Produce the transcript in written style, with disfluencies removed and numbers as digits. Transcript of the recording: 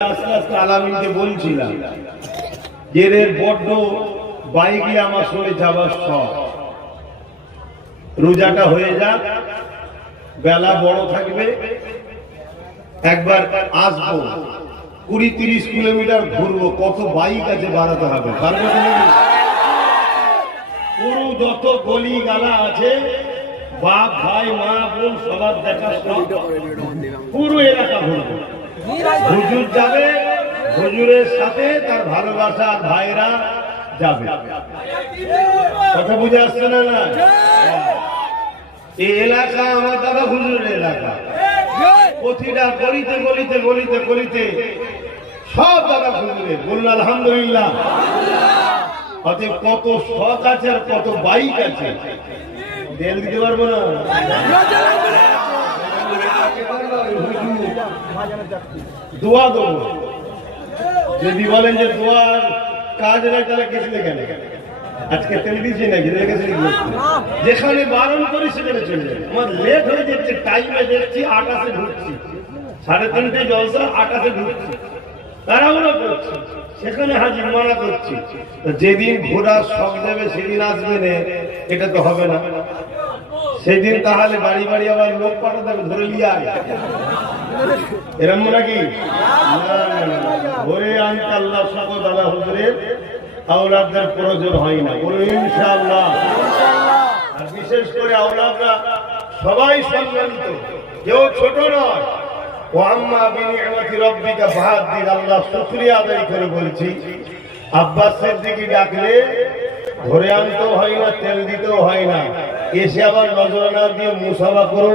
আস্তে আস্তে আলামিনকে বলছিলাম যে এর বড্ড বাইকে আমার সঙ্গে যাবার শখ, রোজাটা হয়ে যাক, বেলা বড় থাকবে, একবার আসবো, 20-30 কিলোমিটার ঘুরবো। কত বাইক আছে বাড়াতে হবে, পারবে পুরো যত গলি গালা আছে, বাপ ভাই মা বোন সবার দেখা পুরো এলাকা ঘুরবো। হুজুর যাবে, হুজুরের সাথে তার ভালোবাসার ভাইরা যাবে। কথা বুঝে আসছে না? না, এই এলাকা আমার দাদা হুজুরের এলাকা। প্রতিটা গলিতে গলিতে গলিতে গলিতে সব দাদা হুজুরের। বলুন আলহামদুলিল্লাহ। অতএব কত শখ আছে আর কত বাইক আছে, তেল দিতে পারবো না। দোয়া দেবো, যদি বলেন যে দোয়ার কাজ না, তাহলে কিছু কেন আজকে তেল দিচ্ছি নাকি? যেখানে বারণ করি সেখানে চলে যাবে। আমার লেট হয়ে যাচ্ছে, টাইমে দেখছি 8-এ ঢুকছি, 3:30 জলসা, 8-এ ঢুকছি, তাড়াহুড়ো করছি, সেখানে হাজির মানা করছি। যেদিন ঘোরার শখ দেবে সেদিন আসবে না, এটা তো হবে না। সেদিন তাহলে বাড়ি বাড়ি আবার লোক পাঠাতে হবে, ধরে নিয়ে আয়, এরম নাকি? ধরে আনতে আল্লাহ সকল দাদা হুজুরের আওলাদদের প্রয়োজন হয় না। বলুন ইনশাআল্লাহ। আর বিশেষ করে আওলাদরা সবাই সম্মানিত, কেউ ছোট নয়। ও আম্মা বিনিআমাতি রাব্বিকা ফাহাদ্দিস, আল্লাহ শুকরিয়া আদায় করে বলছি, আব্বাস সিদ্দিকী ডাকলে ধরে আনতেও হয় না, তেল দিতেও হয় না, এসে আবার নজরানা দিয়ে মুসাফা করেও